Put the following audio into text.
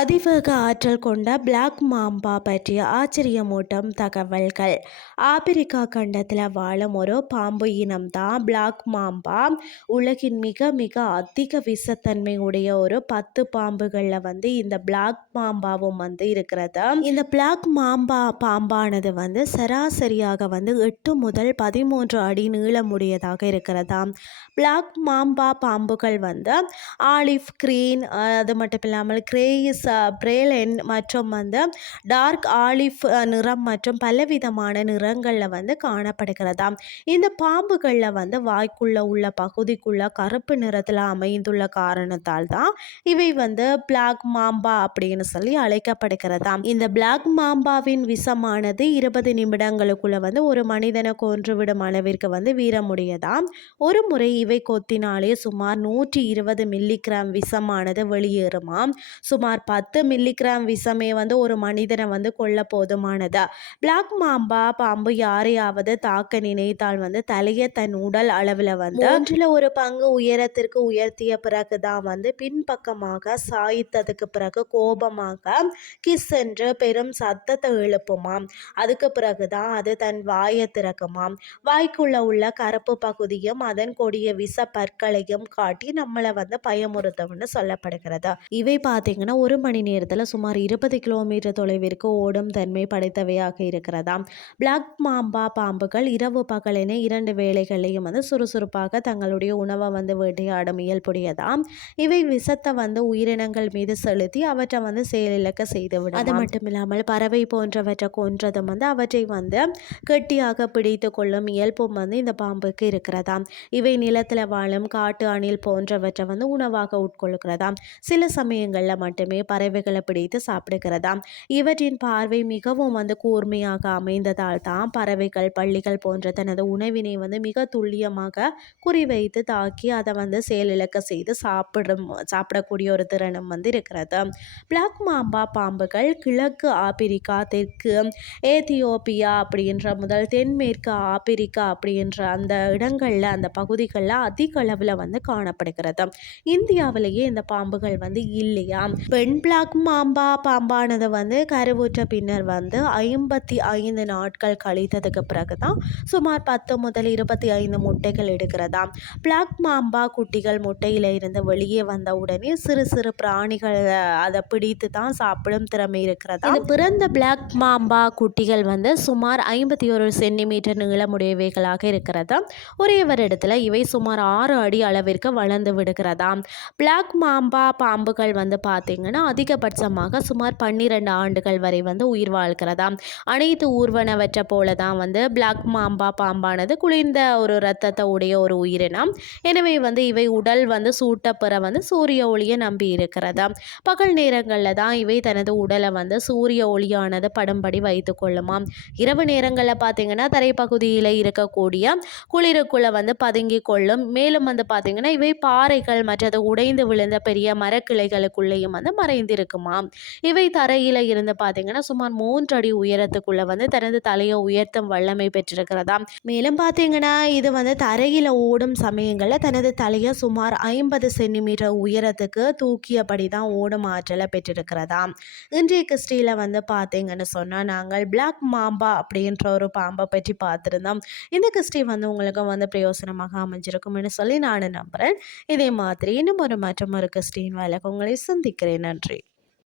அதிவேக ஆற்றல் கொண்ட பிளாக் மாம்பா பற்றிய ஆச்சரியமூட்டும் தகவல்கள். ஆப்பிரிக்கா கண்டத்தில் வாழும் ஒரு பாம்பு இனம்தான் பிளாக் மாம்பா உலகின் மிக மிக அதிக விஷத்தன்மை உடைய ஒரு பத்து பாம்புகளில் வந்து இந்த பிளாக் மாம்பாவும் வந்து இருக்கிறது. இந்த பிளாக் மாம்பா பாம்பானது வந்து சராசரியாக வந்து எட்டு முதல் பதிமூன்று அடி நீளமுடையதாக இருக்கிறதா. பிளாக் மாம்பா பாம்புகள் வந்து ஆலிஃப் கிரீன் அது மட்டும் இல்லாமல் கிரேயிஸ் பிரேலென் மற்றும் வந்து டார்க் ஆலிஃப் நிறம் மற்றும் பலவிதமான நிறங்களில் வந்து காணப்படுகிறதாம் இந்த பாம்புகளில் வந்து வாய்க்குள்ளே உள்ள பகுதிக்குள்ள கருப்பு நிறத்தில் அமைந்துள்ள காரணத்தால் தான் இவை வந்து பிளாக் மாம்பா அப்படின்னு சொல்லி அழைக்கப்படுகிறதாம் இந்த பிளாக் மாம்பாவின் விஷமானது இருபது நிமிடங்களுக்குள்ள வந்து ஒரு மனிதனை கொன்றுவிடும் அளவிற்கு வந்து வீரமுடையதாம் ஒரு முறை இவை கொத்தினாலே சுமார் நூற்றி இருபது மில்லிகிராம் விஷமானது வெளியேறுமாம். சுமார் பத்து பத்து மில்லிகிராம் விஷமே வந்து ஒரு மனிதனை வந்து கொல்ல போதுமானதா? பிளாக் மாம்பா பாம்பு யாரையாவது தாக்க நினைத்தால் வந்து தலையை தன் உடல் அளவில் வந்து ஒன்றில் ஒரு பங்கு உயரத்திற்கு உயர்த்திய பிறகு தான் வந்து பின்பக்கமாக சாய்த்ததுக்கு பிறகு கோபமாக கிஸ் என்று பெரும் சத்தத்தை எழுப்புமாம். அதுக்கு பிறகு தான் அது தன் வாயை திறக்குமாம். வாய்க்குள்ள உள்ள கருப்பு பகுதியும் அதன் கொடிய விஷ பற்களையும் காட்டி நம்மளை வந்து பயமுறுத்தும்னு சொல்லப்படுகிறது. இவை பார்த்தீங்கன்னா ஒரு மணி நேரத்தில் சுமார் இருபது கிலோமீட்டர் தொலைவிற்கு ஓடும் தன்மை படைத்தவையாக இருக்கிறதாம் பிளாக் மாம்பா பாம்புகள் இரவு பகலின இரண்டு வேலைகளையும் வந்து சுறுசுறுப்பாக தங்களுடைய உணவை வந்து வேட்டையாடும் இயல்புடையதாம் இவை விஷத்தை வந்து உயிரினங்கள் மீது செலுத்தி அவற்றை வந்து செயலிழக்க செய்துவிடும் அது மட்டும் இல்லாமல் பறவை போன்றவற்றை கொன்றதும் வந்து அவற்றை வந்து கெட்டியாக பிடித்து கொள்ளும் இயல்பும் வந்து இந்த பாம்புக்கு இருக்கிறதாம் இவை நிலத்தில் வாழும் காட்டு அணில் போன்றவற்றை வந்து உணவாக உட்கொள்கிறதாம் சில சமயங்களில் மட்டுமே பறவைகளை பிடித்து சாப்பிடுகிறதாம். இவற்றின் பார்வை மிகவும் வந்து கூர்மையாக அமைந்ததால் தான் பறவைகள் பள்ளிகள் போன்ற தனது உணவினை வந்து மிக துல்லியமாக குறிவைத்து தாக்கி அதை வந்து செயலிழக்க செய்து சாப்பிடும் சாப்பிடக்கூடிய ஒரு திறனும் வந்து இருக்கிறது. பிளாக் மாம்பா பாம்புகள் கிழக்கு ஆப்பிரிக்கா தெற்கு ஏத்தியோப்பியா அப்படின்ற முதல் தென்மேற்கு ஆப்பிரிக்கா அப்படின்ற அந்த இடங்களில் அந்த பகுதிகளில் அதிக அளவில் வந்து காணப்படுகிறது. இந்தியாவிலேயே இந்த பாம்புகள் வந்து இல்லையா பெண் பிளாக் மாம்பா பாம்பானது வந்து கருவுற்ற பின்னர் வந்து ஐம்பத்தி ஐந்து நாட்கள் கழித்ததுக்கு பிறகு தான் சுமார் பத்து முதல் இருபத்தி ஐந்து முட்டைகள் எடுக்கிறதா பிளாக் மாம்பா குட்டிகள் முட்டையில் இருந்து வெளியே வந்த உடனே சிறு சிறு பிராணிகள் அதை பிடித்து தான் சாப்பிடும் திறமை இருக்கிறதா பிறந்த பிளாக் மாம்பா குட்டிகள் வந்து சுமார் ஐம்பத்தி ஒரு சென்டிமீட்டர் நீளமுடையவைகளாக இருக்கிறது ஒரே வருடத்தில் இவை சுமார் ஆறு அடி அளவிற்கு வளர்ந்து விடுகிறதா பிளாக் மாம்பா பாம்புகள் வந்து பார்த்திங்கன்னா அதிகபட்சமாக சுமார் பன்னிரெண்டு ஆண்டுகள் வரை வந்து உயிர் வாழ்கிறதாம் அனைத்து ஊர்வனவற்றை போல தான் வந்து பிளாக் மாம்பா பாம்பானது குளிர்ந்த ஒரு இரத்தத்தை உடைய ஒரு உயிரினம். எனவே வந்து இவை உடல் வந்து சூட்டப்புற வந்து சூரிய ஒளியை நம்பி இருக்கிறதா? பகல் நேரங்களில் தான் இவை தனது உடலை வந்து சூரிய ஒளியானது படும்படி வைத்து கொள்ளுமாம் இரவு நேரங்களில் பார்த்தீங்கன்னா தரைப்பகுதியில் இருக்கக்கூடிய குளிருக்குள்ளே வந்து பதுங்கி கொள்ளும். மேலும் வந்து பார்த்தீங்கன்னா இவை பாறைகள் மற்றது உடைந்து விழுந்த பெரிய மரக்கிளைகளுக்குள்ளேயும் வந்து மறைந்திருக்குமாம் இவை தரையில் இருந்து பார்த்தீங்கன்னா சுமார் மூன்று அடி உயரத்துக்குள்ள வந்து தனது தலையை உயர்த்தும் வல்லமை பெற்றிருக்கிறதாம் மேலும் பார்த்தீங்கன்னா இது வந்து தரையில் ஓடும் சமயங்களில் தனது தலையை சுமார் ஐம்பது சென்டிமீட்டர் உயரத்துக்கு தூக்கியபடி தான் ஓடும் ஆற்றலை பெற்றிருக்கிறதாம் இன்றைய கிறிஸ்டியில் வந்து பார்த்தீங்கன்னு சொன்னால் நாங்கள் பிளாக் மாம்பா அப்படின்ற ஒரு பாம்பை பற்றி பார்த்துருந்தோம். இந்த கிறிஸ்டி வந்து உங்களுக்கு வந்து பிரயோசனமாக அமைஞ்சிருக்கும்னு சொல்லி நான் நம்புகிறேன் இதே மாதிரி இன்னும் ஒரு மற்றும் ஒரு கிறிஸ்டின் வேலைக்கு உங்களை சந்திக்கிறேன். நன்றி.